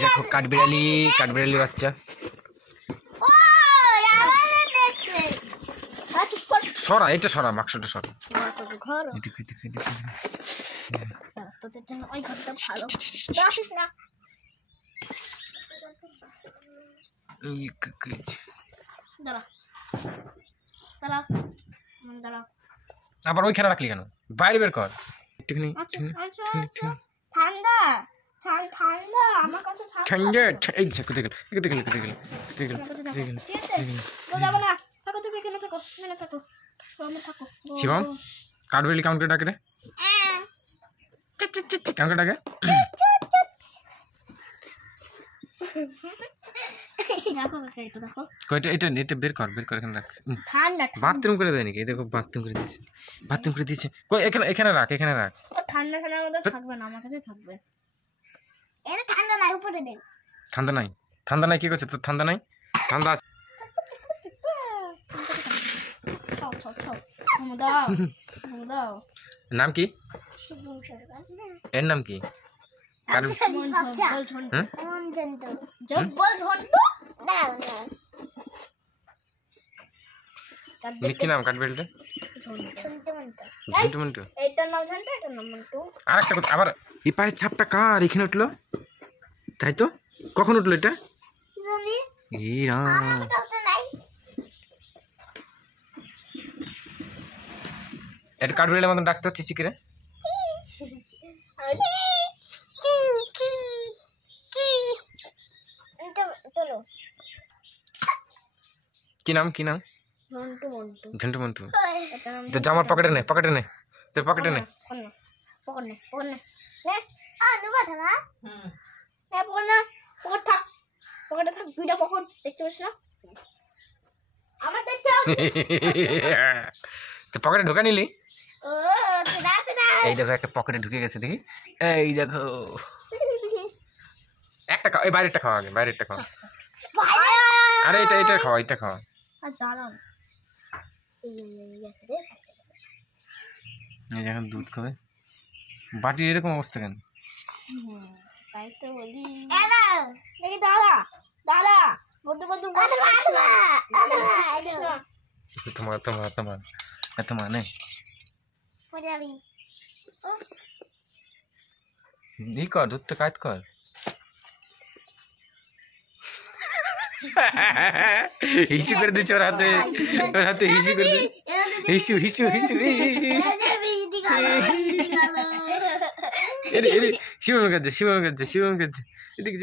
দেখো কাঠবিড়ালি বাচ্চা। সরা, এটা সরা, বাক্সটা সরা। তোদের জন্য ওই ঘরটা ভালো। আসিস না। আবার ওইখানে রাখলি কেন? বাইরে বের কর। ঠান্ডা ঠান্ডা আমার কাছে ঠান্ডা। এই শিবম, কাঠবিড়ালি কেমন করে ডাকে রে? কেমন করে ডাকে? এটা বের কর এখানে রাখ। বাথরুম করে দেয় নাকি? দেখো বাথরুম করে দিয়েছে। এখানে রাখ। ঠান্ডা মধ্যে থাকবে না, আমার কাছে থাকবে। এটা ঠান্ডা নাই, উপরে দে। ঠান্ডা নাই কি করছে? তোর ঠান্ডা নাই? ঠান্ডা আছে। নাম কি? এর নাম কি? কি নাম কাঠবিড়ালিটা? ঝন্টু মন্টু। আরেকটা কথা, আবার এই পায়ের ছাপটা কার এখানে উঠলো? তাই তো, কখন উঠলো এটা? এটা কাঠবিড়ালির মতন ডাকতে হচ্ছে চিকিরে। কি নাম? ঝন্টু মন্টু। জামার পকেটে নে। তোর পকেটে নে। তো পকেটে ঢোকা নিলি? এই দেখো একটা পকেটে ঢুকে গেছে, দেখি। এই দেখো একটা খাও, এই বাইরেরটা খাওয়া আগে, বাইরেরটা খাওয়া। আরে এটা খাওয়া। এই দেখো দুধ খাবে। বাটির এরকম অবস্থা কেন? তোমার নেই ই কর, দুধটা কাজ কর। হিসু করে দিচ্ছে ওর হাতে হিসু করে দিচ্ছে। হিসু শিবম কাছে এদিকে